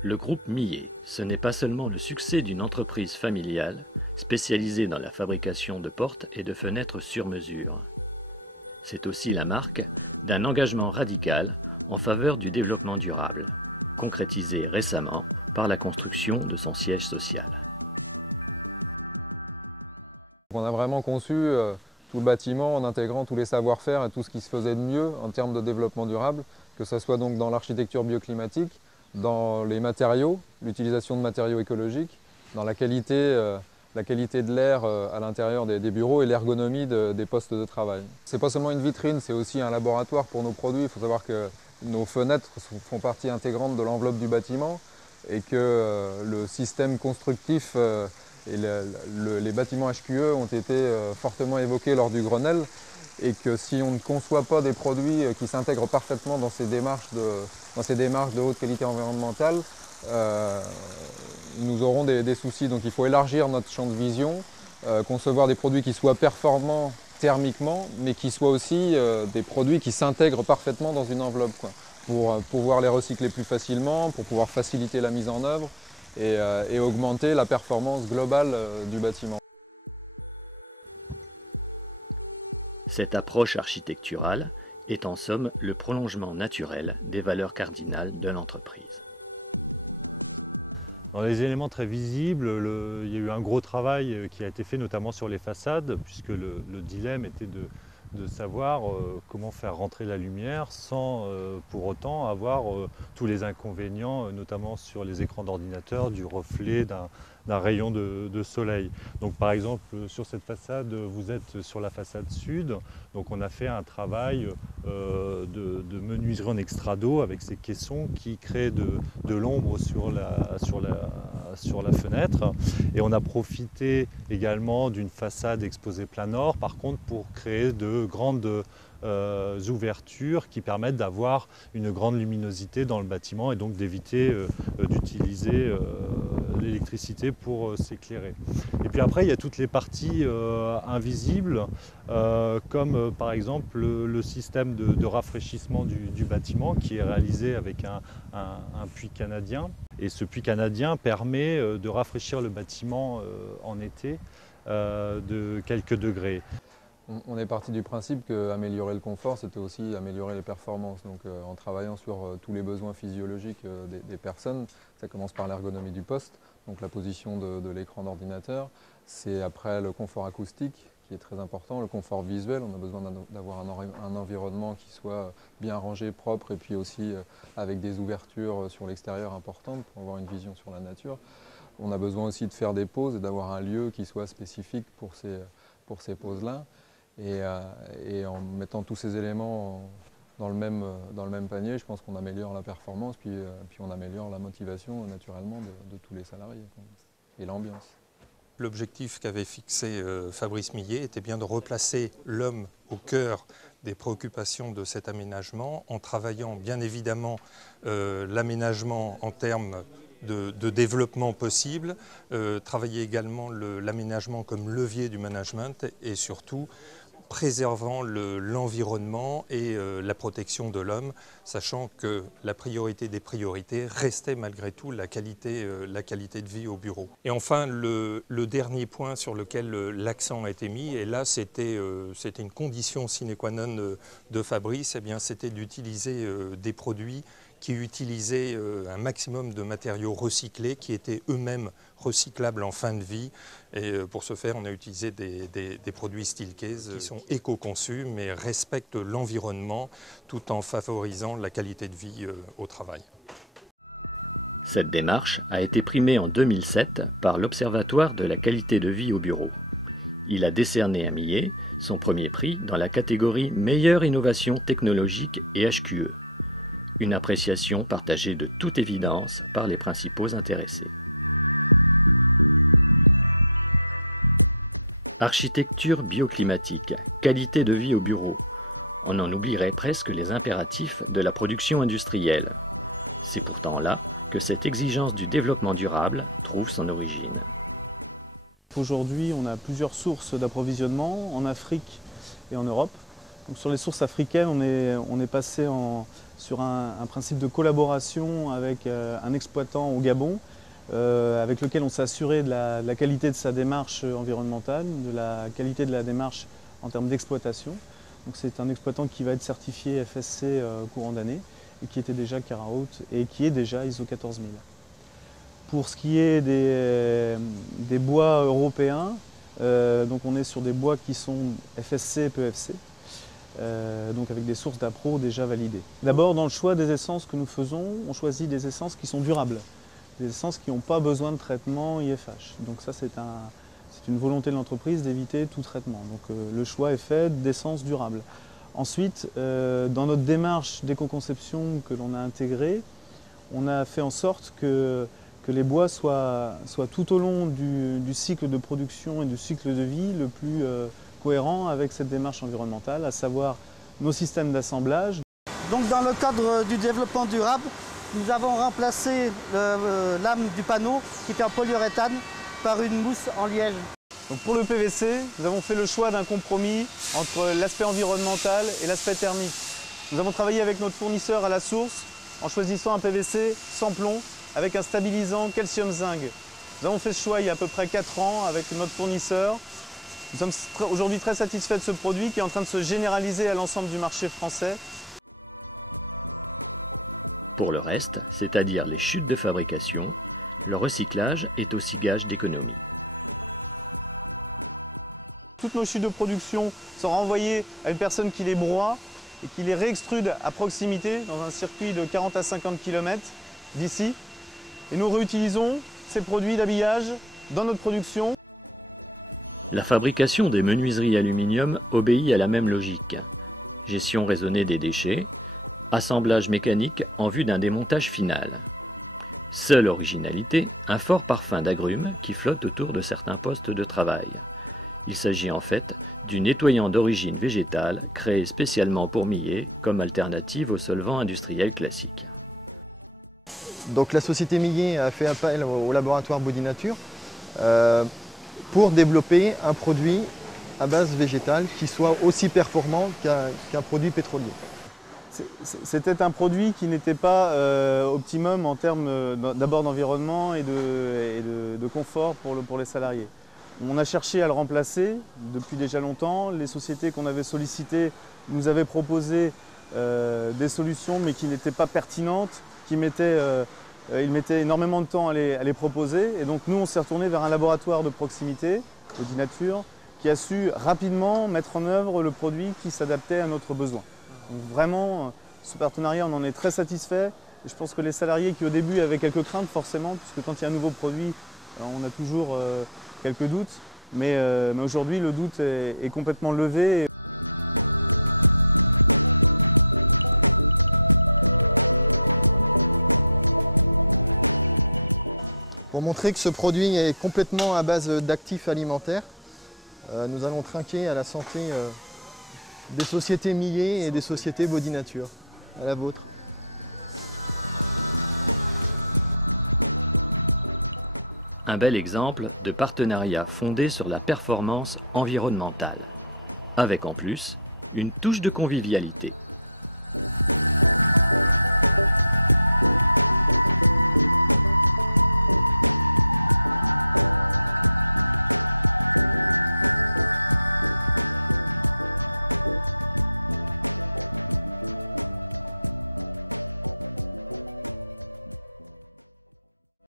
Le groupe Millet, ce n'est pas seulement le succès d'une entreprise familiale spécialisée dans la fabrication de portes et de fenêtres sur mesure. C'est aussi la marque d'un engagement radical en faveur du développement durable, concrétisé récemment par la construction de son siège social. On a vraiment conçu tout le bâtiment en intégrant tous les savoir-faire et tout ce qui se faisait de mieux en termes de développement durable, que ce soit donc dans l'architecture bioclimatique, dans les matériaux, l'utilisation de matériaux écologiques, dans la qualité de l'air à l'intérieur des bureaux et l'ergonomie des postes de travail. Ce n'est pas seulement une vitrine, c'est aussi un laboratoire pour nos produits. Il faut savoir que nos fenêtres font partie intégrante de l'enveloppe du bâtiment et que le système constructif et les bâtiments HQE ont été fortement évoqués lors du Grenelle et que si on ne conçoit pas des produits qui s'intègrent parfaitement dans ces démarches de haute qualité environnementale, nous aurons des soucis. Donc il faut élargir notre champ de vision, concevoir des produits qui soient performants thermiquement, mais qui soient aussi des produits qui s'intègrent parfaitement dans une enveloppe, quoi, pour pouvoir les recycler plus facilement, pour pouvoir faciliter la mise en œuvre et augmenter la performance globale du bâtiment. Cette approche architecturale est en somme le prolongement naturel des valeurs cardinales de l'entreprise. Dans les éléments très visibles, il y a eu un gros travail qui a été fait notamment sur les façades, puisque le dilemme était de savoir comment faire rentrer la lumière sans pour autant avoir tous les inconvénients, notamment sur les écrans d'ordinateur, du reflet d'un rayon de soleil. Donc par exemple sur cette façade, vous êtes sur la façade sud, donc on a fait un travail de menuiserie en extrado avec ces caissons qui créent de l'ombre sur la fenêtre, et on a profité également d'une façade exposée plein nord par contre pour créer de grandes ouvertures qui permettent d'avoir une grande luminosité dans le bâtiment et donc d'éviter d'utiliser l'électricité pour s'éclairer. Et puis après il y a toutes les parties invisibles comme par exemple le système de rafraîchissement du bâtiment qui est réalisé avec un puits canadien, et ce puits canadien permet de rafraîchir le bâtiment en été de quelques degrés. On est parti du principe qu'améliorer le confort, c'était aussi améliorer les performances. Donc en travaillant sur tous les besoins physiologiques des personnes, ça commence par l'ergonomie du poste, donc la position de l'écran d'ordinateur. C'est après le confort acoustique qui est très important, le confort visuel. On a besoin d'avoir un environnement qui soit bien rangé, propre, et puis aussi avec des ouvertures sur l'extérieur importantes pour avoir une vision sur la nature. On a besoin aussi de faire des pauses et d'avoir un lieu qui soit spécifique pour ces pauses-là. Et en mettant tous ces éléments dans le même panier, je pense qu'on améliore la performance, puis on améliore la motivation naturellement de tous les salariés et l'ambiance. L'objectif qu'avait fixé Fabrice Millet était bien de replacer l'homme au cœur des préoccupations de cet aménagement, en travaillant bien évidemment l'aménagement en termes de développement possible, travailler également l'aménagement comme levier du management et surtout préservant l'environnement et la protection de l'homme, sachant que la priorité des priorités restait malgré tout la qualité de vie au bureau. Et enfin, le dernier point sur lequel l'accent a été mis, et là c'était une condition sine qua non de Fabrice, eh bien c'était d'utiliser des produits qui utilisaient un maximum de matériaux recyclés qui étaient eux-mêmes recyclables en fin de vie. Et pour ce faire, on a utilisé des produits Steelcase qui sont éco-conçus mais respectent l'environnement tout en favorisant la qualité de vie au travail. Cette démarche a été primée en 2007 par l'Observatoire de la qualité de vie au bureau. Il a décerné à Millet son premier prix dans la catégorie Meilleure innovation technologique et HQE. Une appréciation partagée de toute évidence par les principaux intéressés. Architecture bioclimatique, qualité de vie au bureau. On en oublierait presque les impératifs de la production industrielle. C'est pourtant là que cette exigence du développement durable trouve son origine. Aujourd'hui, on a plusieurs sources d'approvisionnement en Afrique et en Europe. Donc sur les sources africaines, on est passé sur un principe de collaboration avec un exploitant au Gabon, avec lequel on s'est assuré de la qualité de sa démarche environnementale, de la qualité de la démarche en termes d'exploitation. Donc c'est un exploitant qui va être certifié FSC courant d'année et qui était déjà Cara Haute et qui est déjà ISO 14000. Pour ce qui est des bois européens, donc on est sur des bois qui sont FSC et PEFC, donc avec des sources d'appro déjà validées. D'abord, dans le choix des essences que nous faisons, on choisit des essences qui sont durables, des essences qui n'ont pas besoin de traitement IFH. Donc ça, c'est une volonté de l'entreprise d'éviter tout traitement. Donc le choix est fait d'essences durables. Ensuite, dans notre démarche d'éco-conception que l'on a intégrée, on a fait en sorte que les bois soient tout au long du cycle de production et du cycle de vie le plus cohérent avec cette démarche environnementale, à savoir nos systèmes d'assemblage. Donc dans le cadre du développement durable, nous avons remplacé l'âme du panneau qui était en polyuréthane par une mousse en liège. Donc pour le PVC, nous avons fait le choix d'un compromis entre l'aspect environnemental et l'aspect thermique. Nous avons travaillé avec notre fournisseur à la source en choisissant un PVC sans plomb avec un stabilisant calcium-zinc. Nous avons fait ce choix il y a à peu près 4 ans avec notre fournisseur. Nous sommes aujourd'hui très satisfaits de ce produit qui est en train de se généraliser à l'ensemble du marché français. Pour le reste, c'est-à-dire les chutes de fabrication, le recyclage est aussi gage d'économie. Toutes nos chutes de production sont renvoyées à une personne qui les broie et qui les réextrude à proximité dans un circuit de 40 à 50 km d'ici. Et nous réutilisons ces produits d'habillage dans notre production. La fabrication des menuiseries aluminium obéit à la même logique. Gestion raisonnée des déchets, assemblage mécanique en vue d'un démontage final. Seule originalité, un fort parfum d'agrumes qui flotte autour de certains postes de travail. Il s'agit en fait du nettoyant d'origine végétale créé spécialement pour Millet comme alternative aux solvants industriels classiques. Donc la société Millet a fait appel au laboratoire Body Nature pour développer un produit à base végétale qui soit aussi performant qu'un produit pétrolier. C'était un produit qui n'était pas optimum en termes d'abord d'environnement et de confort pour les salariés. On a cherché à le remplacer depuis déjà longtemps. Les sociétés qu'on avait sollicitées nous avaient proposé des solutions mais qui n'étaient pas pertinentes, ils mettaient énormément de temps à les proposer. Et donc nous, on s'est retourné vers un laboratoire de proximité, Body Nature, qui a su rapidement mettre en œuvre le produit qui s'adaptait à notre besoin. Donc vraiment, ce partenariat, on en est très satisfait. Et je pense que les salariés qui au début avaient quelques craintes forcément, puisque quand il y a un nouveau produit, on a toujours quelques doutes. Mais aujourd'hui, le doute est complètement levé. Pour montrer que ce produit est complètement à base d'actifs alimentaires, nous allons trinquer à la santé des sociétés Millet et des sociétés Body Nature, à la vôtre. Un bel exemple de partenariat fondé sur la performance environnementale, avec en plus une touche de convivialité.